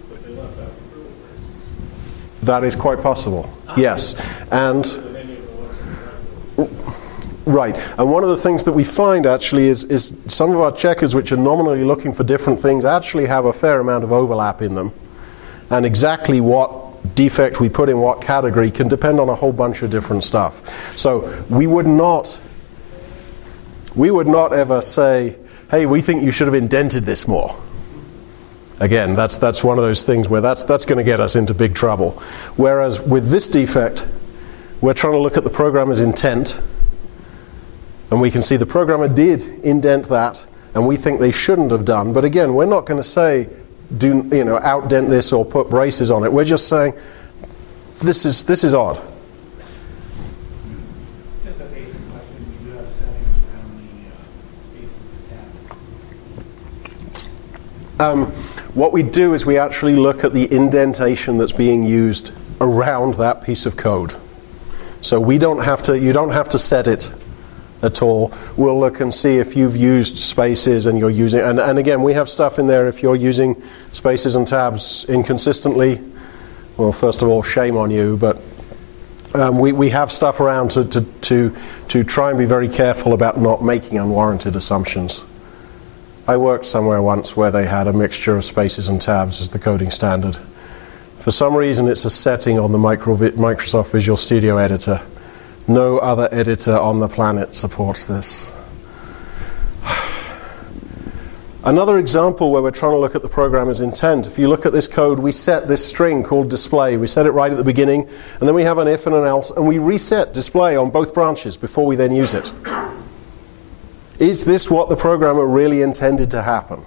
but they left out the curly braces. That is quite possible, yes. And Than any of the ones in the rest. right, and one of the things that we find actually is some of our checkers, which are nominally looking for different things, actually have a fair amount of overlap in them. And exactly what defect we put in what category can depend on a whole bunch of different stuff. So we would not ever say, hey, we think you should have indented this more. Again, that's one of those things where that's going to get us into big trouble. Whereas with this defect, we're trying to look at the programmer's intent, and we can see the programmer did indent that, and we think they shouldn't have done. But again, we're not going to say, outdent this or put braces on it. We're just saying, this is odd. Just a basic question. You do have settings for how many spaces to have. What we do is we actually look at the indentation that's being used around that piece of code. So you don't have to set it at all. We'll look and see if you've used spaces and you're using, and again, we have stuff in there if you're using spaces and tabs inconsistently. Well, first of all, shame on you, but we have stuff around to try and be very careful about not making unwarranted assumptions. I worked somewhere once where they had a mixture of spaces and tabs as the coding standard. For some reason, it's a setting on the Microsoft Visual Studio Editor. No other editor on the planet supports this. Another example where we're trying to look at the programmer's intent. If you look at this code, we set this string called display. We set it right at the beginning, and then we have an if and an else, and we reset display on both branches before we then use it. Is this what the programmer really intended to happen?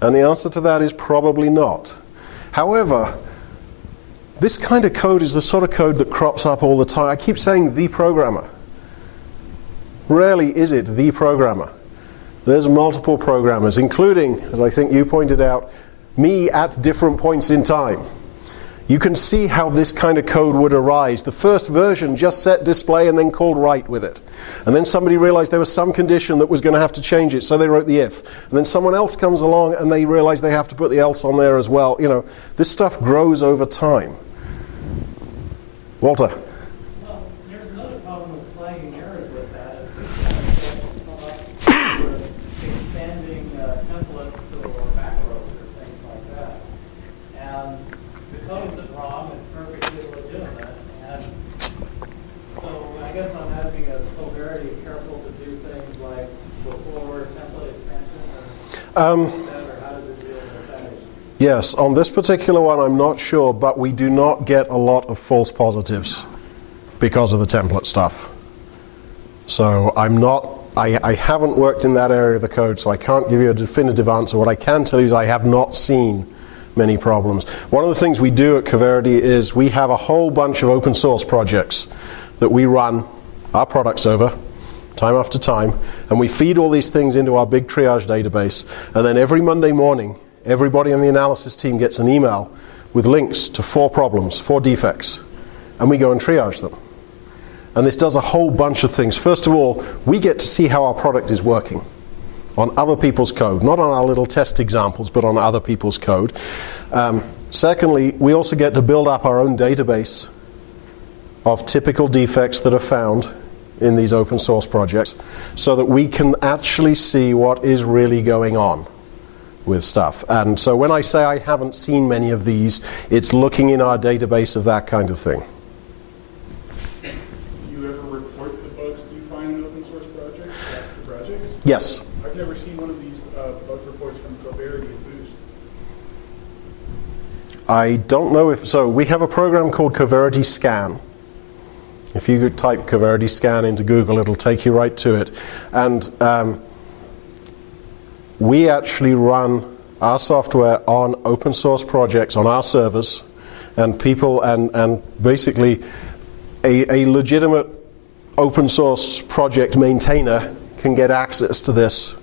And the answer to that is probably not. However, this kind of code is the sort of code that crops up all the time. I keep saying the programmer. Rarely is it the programmer. There's multiple programmers, including, as I think you pointed out, me at different points in time. You can see how this kind of code would arise. The first version just set display and then called write with it. And then somebody realized there was some condition that was going to have to change it, so they wrote the if. And then someone else comes along and they realize they have to put the else on there as well. This stuff grows over time. Walter. Well, there's another problem with flagging errors with that. It's expanding templates or macros or things like that. And the code isn't wrong, it's perfectly legitimate. And so I guess what I'm asking is Coverity careful to do things like before template expansion? Or how does it deal with that issue? Yes, on this particular one I'm not sure, but we do not get a lot of false positives because of the template stuff. So I haven't worked in that area of the code, so I can't give you a definitive answer. What I can tell you is I have not seen many problems. One of the things we do at Coverity is we have a whole bunch of open source projects that we run our products over time after time, and we feed all these things into our big triage database, and then every Monday morning everybody on the analysis team gets an email with links to 4 problems, 4 defects, and we go and triage them. And this does a whole bunch of things. First of all, we get to see how our product is working on other people's code, not on our little test examples, but on other people's code. Secondly, we also get to build up our own database of typical defects that are found in these open source projects so that we can actually see what is really going on with stuff. And so when I say I haven't seen many of these, it's looking in our database of that kind of thing. Do you ever report the bugs that you find in open source projects, after projects? Yes. I've never seen one of these bug reports from Coverity and Boost. I don't know if, so we have a program called Coverity Scan. If you could type Coverity Scan into Google, it'll take you right to it. And we actually run our software on open source projects on our servers, and people and basically a legitimate open source project maintainer can get access to this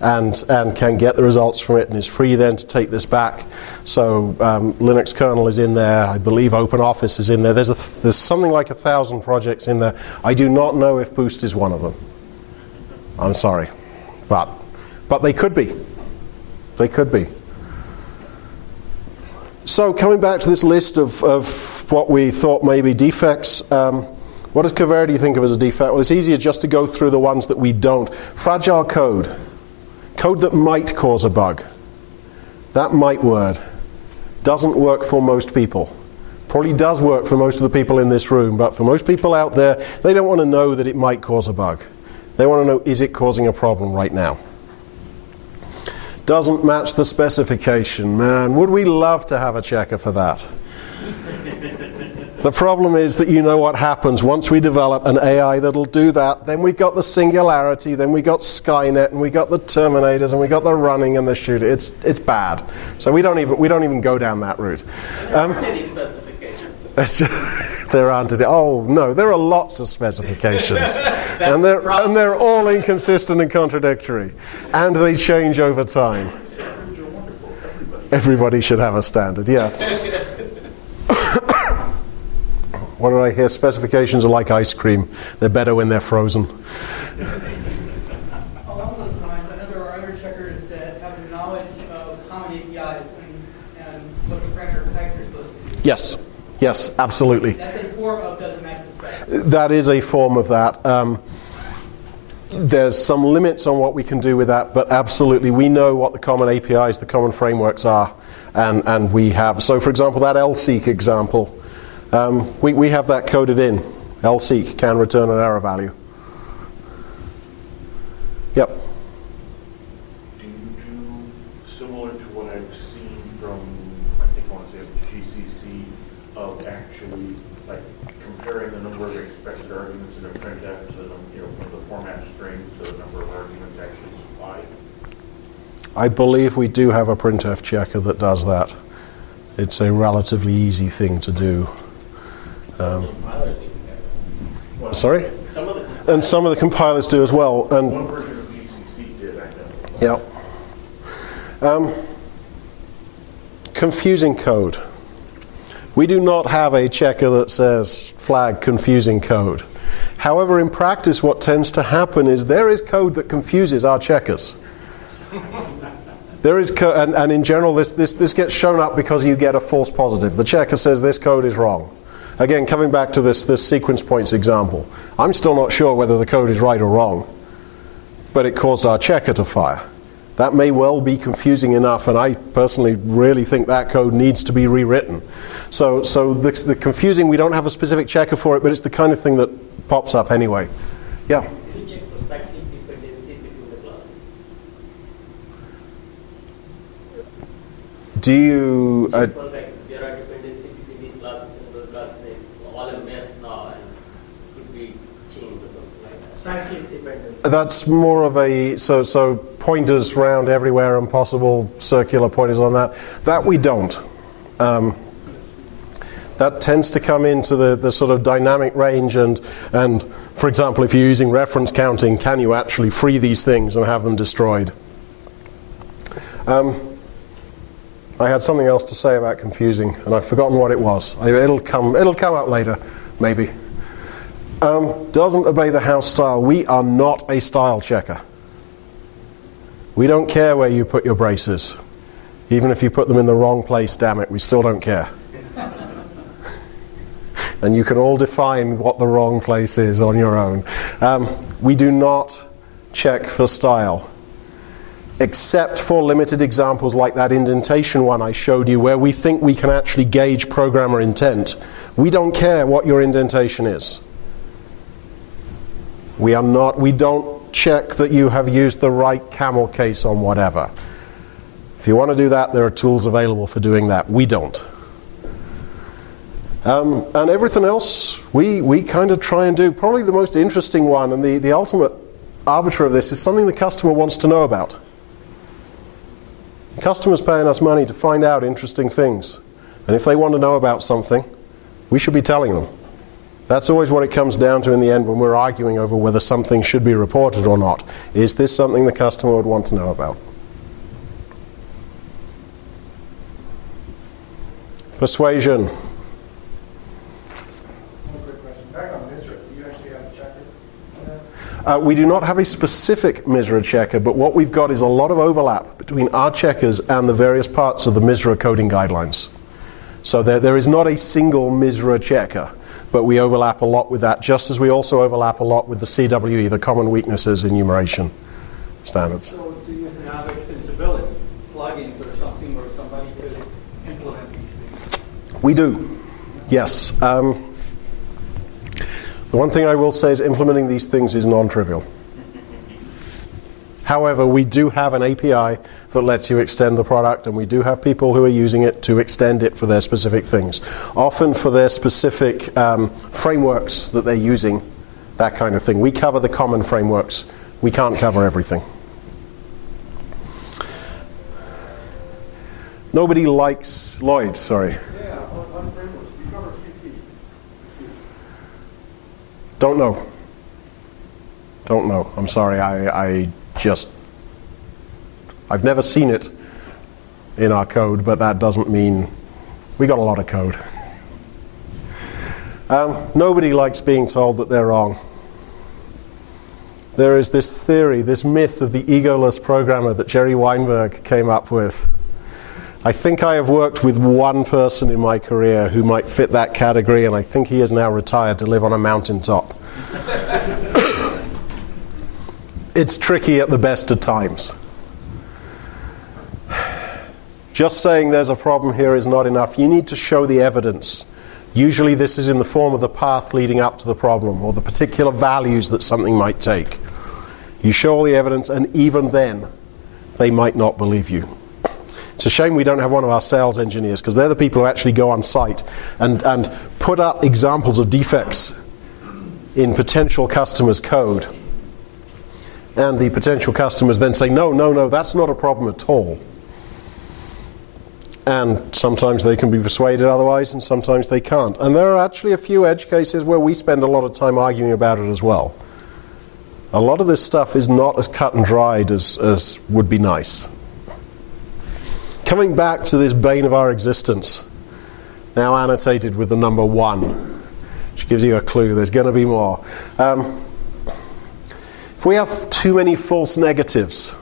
and can get the results from it, and is free then to take this back. So Linux kernel is in there. I believe OpenOffice is in there. There's something like 1,000 projects in there. I do not know if Boost is one of them. I'm sorry. But they could be. They could be. So coming back to this list of what we thought may be defects, what does Coverity think of as a defect? Well, it's easier just to go through the ones that we don't. Fragile code. Code that might cause a bug. That might word doesn't work for most people. Probably does work for most of the people in this room, but for most people out there, they don't want to know that it might cause a bug. They want to know, is it causing a problem right now? Doesn't match the specification. Man, would we love to have a checker for that? The problem is that you know what happens once we develop an AI that'll do that. Then we've got the Singularity, then we got Skynet, and we got the Terminators, and we got the running and the shooter. It's bad. So we don't even go down that route. Any specifications? There aren't any. Oh no, there are lots of specifications, and they're all inconsistent and contradictory, and they change over time. Everybody should have a standard. Yeah. What did I hear? Specifications are like ice cream. They're better when they're frozen. Along those lines, I know there are other checkers that have knowledge of common APIs and what the parameter types are supposed to be. Yes. Yes, absolutely. That's a form of doesn't match the spec. That is a form of that. There's some limits on what we can do with that, but absolutely, we know what the common APIs, the common frameworks are, and we have. So, for example, that lseek example, we have that coded in. lseek can return an error value. Yep. Do you do similar to what I've seen from, I think I want to say GCC, of actually like comparing the number of expected arguments in a printf to the, from the format string to the number of arguments actually supplied? I believe we do have a printf checker that does that. It's a relatively easy thing to do. Sorry? And some of the compilers do as well. And one version of GCC did, I know. Yeah. Confusing code. We do not have a checker that says flag confusing code. However, in practice, what tends to happen is there is code that confuses our checkers. There is code, and in general, this gets shown up because you get a false positive. The checker says this code is wrong. Again, coming back to this sequence points example, I'm still not sure whether the code is right or wrong, but it caused our checker to fire. That may well be confusing enough, and I personally really think that code needs to be rewritten. So the confusing, we don't have a specific checker for it, but it's the kind of thing that pops up anyway. Yeah? Can you check for cyclic dependency between the classes? Do you... There are dependency between these classes and those classes. It's all a mess now and could be changed or something like that. Cyclic dependency. That's more of a, so pointers round everywhere and possible circular pointers on that. That we don't. That tends to come into the sort of dynamic range and for example, if you're using reference counting, can you actually free these things and have them destroyed? I had something else to say about confusing, and I've forgotten what it was. It'll come up later, maybe. Doesn't obey the house style. We are not a style checker. We don't care where you put your braces. Even if you put them in the wrong place, damn it, we still don't care. And you can all define what the wrong place is on your own. We do not check for style, except for limited examples like that indentation one I showed you, where we think we can actually gauge programmer intent. We don't care what your indentation is. We don't check that you have used the right camel case on whatever. If you want to do that, there are tools available for doing that. We don't. And everything else, we kind of try and do. Probably the most interesting one and the ultimate arbiter of this is something the customer wants to know about. The customer's paying us money to find out interesting things. And if they want to know about something, we should be telling them. That's always what it comes down to in the end when we're arguing over whether something should be reported or not. Is this something the customer would want to know about? Persuasion. We do not have a specific MISRA checker, but what we've got is a lot of overlap between our checkers and the various parts of the MISRA coding guidelines. So there is not a single MISRA checker, but we overlap a lot with that, just as we also overlap a lot with the CWE, the Common Weaknesses Enumeration Standards. So do you have extensibility, plugins or something where somebody could implement these things? We do, yes. The one thing I will say is implementing these things is non-trivial. However, we do have an API that lets you extend the product, and we do have people who are using it to extend it for their specific things. Often for their specific frameworks that they're using, that kind of thing. We cover the common frameworks. We can't cover everything. Nobody likes Lloyd, sorry. Yeah, on frameworks, you cover QT. Don't know. Don't know. I'm sorry. I've never seen it in our code, but that doesn't mean we got a lot of code. Nobody likes being told that they're wrong. There is this theory, this myth of the egoless programmer that Jerry Weinberg came up with. I think I have worked with one person in my career who might fit that category, and I think he is now retired to live on a mountaintop. It's tricky at the best of times. Just saying there's a problem here is not enough. You need to show the evidence. Usually this is in the form of the path leading up to the problem or the particular values that something might take. You show all the evidence, and even then, they might not believe you. It's a shame we don't have one of our sales engineers, because they're the people who actually go on site and put up examples of defects in potential customers' code. And the potential customers then say, no, that's not a problem at all. And sometimes they can be persuaded otherwise, and sometimes they can't. And there are actually a few edge cases where we spend a lot of time arguing about it as well. A lot of this stuff is not as cut and dried as would be nice. Coming back to this bane of our existence, now annotated with the number 1, which gives you a clue, there's going to be more. If we have too many false negatives,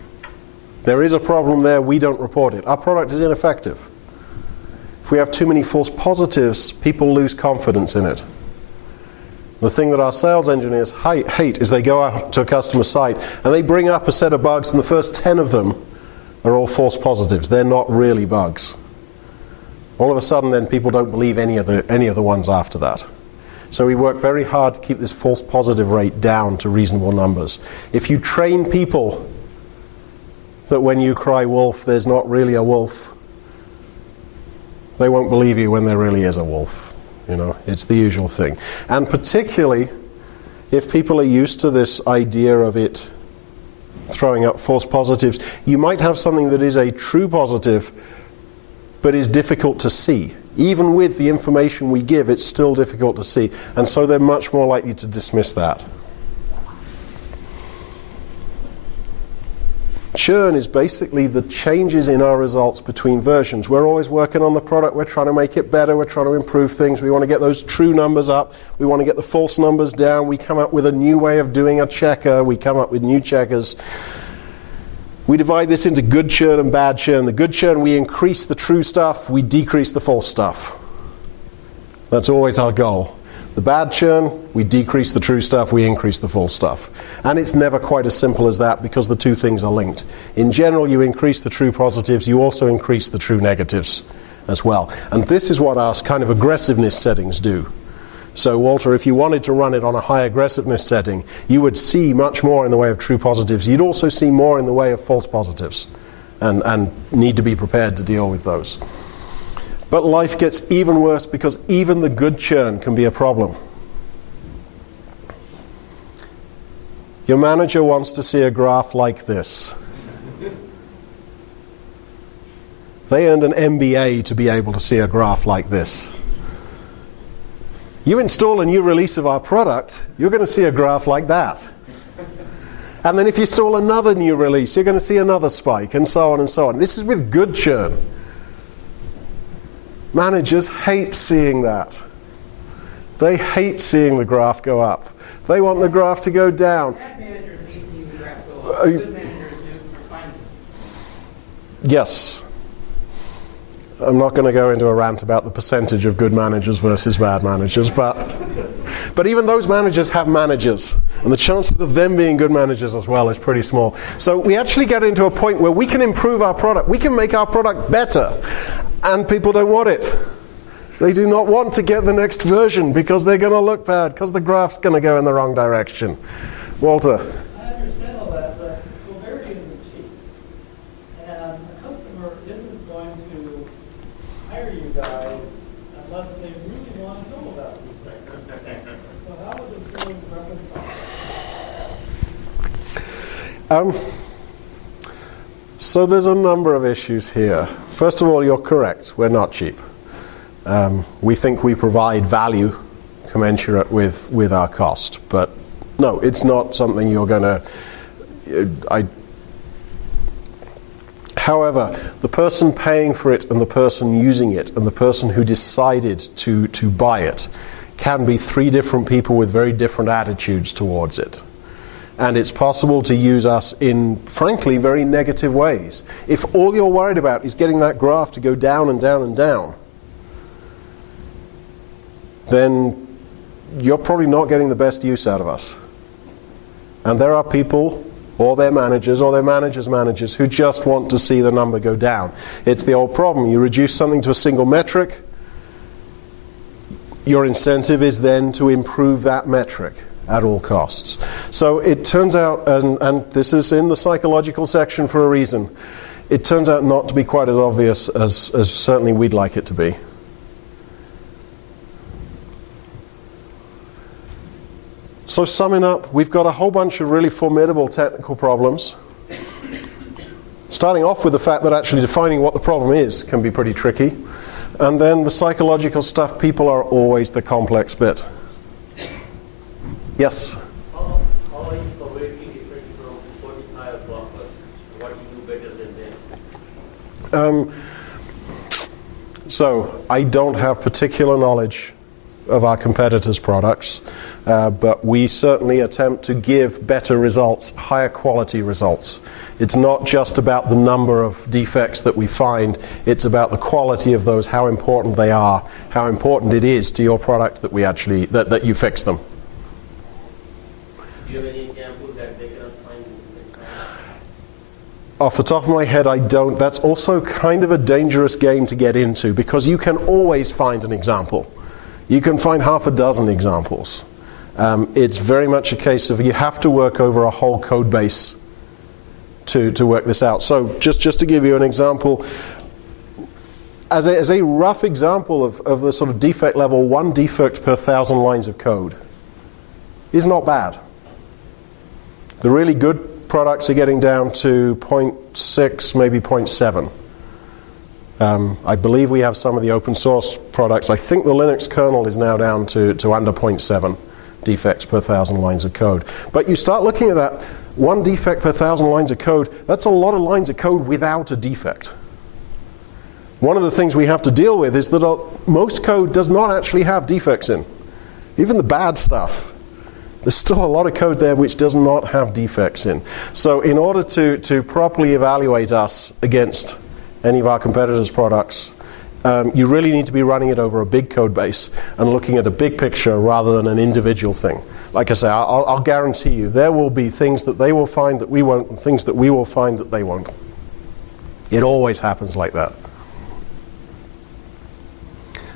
there is a problem there, we don't report it. Our product is ineffective. If we have too many false positives, people lose confidence in it. The thing that our sales engineers hate is they go out to a customer site and they bring up a set of bugs, and the first 10 of them are all false positives. They're not really bugs. All of a sudden then people don't believe any of the ones after that. So we work very hard to keep this false positive rate down to reasonable numbers. If you train people that when you cry wolf, there's not really a wolf, they won't believe you when there really is a wolf. It's the usual thing. And particularly if people are used to this idea of it throwing up false positives, you might have something that is a true positive but is difficult to see. Even with the information we give, it's still difficult to see. And so they're much more likely to dismiss that. Churn is basically the changes in our results between versions. We're always working on the product. We're trying to make it better. We're trying to improve things. We want to get those true numbers up. We want to get the false numbers down. We come up with a new way of doing a checker. We come up with new checkers. We divide this into good churn and bad churn. The good churn, we increase the true stuff. We decrease the false stuff. That's always our goal. The bad churn, we decrease the true stuff, we increase the false stuff. And it's never quite as simple as that, because the two things are linked. In general, you increase the true positives, you also increase the true negatives as well. And this is what our kind of aggressiveness settings do. So Walter, if you wanted to run it on a high aggressiveness setting, you would see much more in the way of true positives. You'd also see more in the way of false positives, and need to be prepared to deal with those. But life gets even worse, because even the good churn can be a problem. Your manager wants to see a graph like this. They earned an MBA to be able to see a graph like this. You install a new release of our product, you're going to see a graph like that. And then if you install another new release, you're going to see another spike, and so on and so on. This is with good churn. Managers hate seeing that. They hate seeing the graph go up. They want the graph to go down. Bad managers hate seeing the graph go up. Good managers are fine. Yes. I'm not going to go into a rant about the percentage of good managers versus bad managers, but even those managers have managers, and the chances of them being good managers as well is pretty small. So we actually get into a point where we can improve our product. We can make our product better, and people don't want it. They do not want to get the next version because they're going to look bad, because the graph's going to go in the wrong direction. Walter. I understand all that, but Coverity isn't cheap. And a customer isn't going to hire you guys unless they really want to know about you. So how would this really reconcile? So there's a number of issues here. First of all, you're correct. We're not cheap. We think we provide value commensurate with our cost. But no, it's not something you're going to... However, the person paying for it and the person using it and the person who decided to buy it can be three different people with very different attitudes towards it. And it's possible to use us in, frankly, very negative ways. If all you're worried about is getting that graph to go down and down and down, then you're probably not getting the best use out of us. And there are people, or their managers, or their managers' managers, who just want to see the number go down. It's the old problem. You reduce something to a single metric, your incentive is then to improve that metric at all costs. So it turns out, and this is in the psychological section for a reason, it turns out not to be quite as obvious as certainly we'd like it to be. So summing up, we've got a whole bunch of really formidable technical problems. Starting off with the fact that actually defining what the problem is can be pretty tricky. And then the psychological stuff, people are always the complex bit. Yes? How is Coverity different from 45 blockers? What do you do better than them? So I don't have particular knowledge of our competitors' products, but we certainly attempt to give better results, higher quality results. It's not just about the number of defects that we find, it's about the quality of those, how important they are, how important it is to your product that we actually, that you fix them. Do you have any example that they cannot find? Off the top of my head, I don't. That's also kind of a dangerous game to get into because you can always find an example. You can find half a dozen examples. It's very much a case of you have to work over a whole code base to work this out. So just to give you an example, as a rough example of the sort of defect level, 1 defect per 1,000 lines of code is not bad. The really good products are getting down to 0.6, maybe 0.7. I believe we have some of the open source products. I think the Linux kernel is now down to under 0.7 defects per 1,000 lines of code. But you start looking at that, 1 defect per 1,000 lines of code, that's a lot of lines of code without a defect. One of the things we have to deal with is that most code does not actually have defects in. Even the bad stuff. There's still a lot of code there which does not have defects in. So in order to properly evaluate us against any of our competitors' products, you really need to be running it over a big code base and looking at a big picture rather than an individual thing. Like I say, I'll guarantee you there will be things that they will find that we won't and things that we will find that they won't. It always happens like that.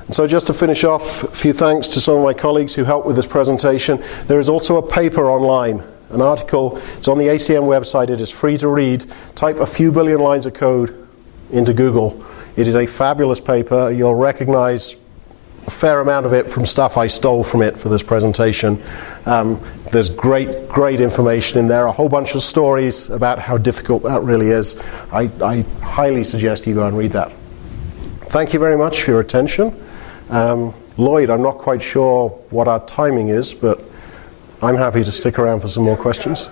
And so just to finish off, a few thanks to some of my colleagues who helped with this presentation. There is also a paper online, an article. It's on the ACM website. It is free to read. Type a few billion lines of code into Google. It is a fabulous paper. You'll recognize a fair amount of it from stuff I stole from it for this presentation. There's great information in there, a whole bunch of stories about how difficult that really is. I highly suggest you go and read that. Thank you very much for your attention. Lloyd, I'm not quite sure what our timing is, but I'm happy to stick around for some more questions.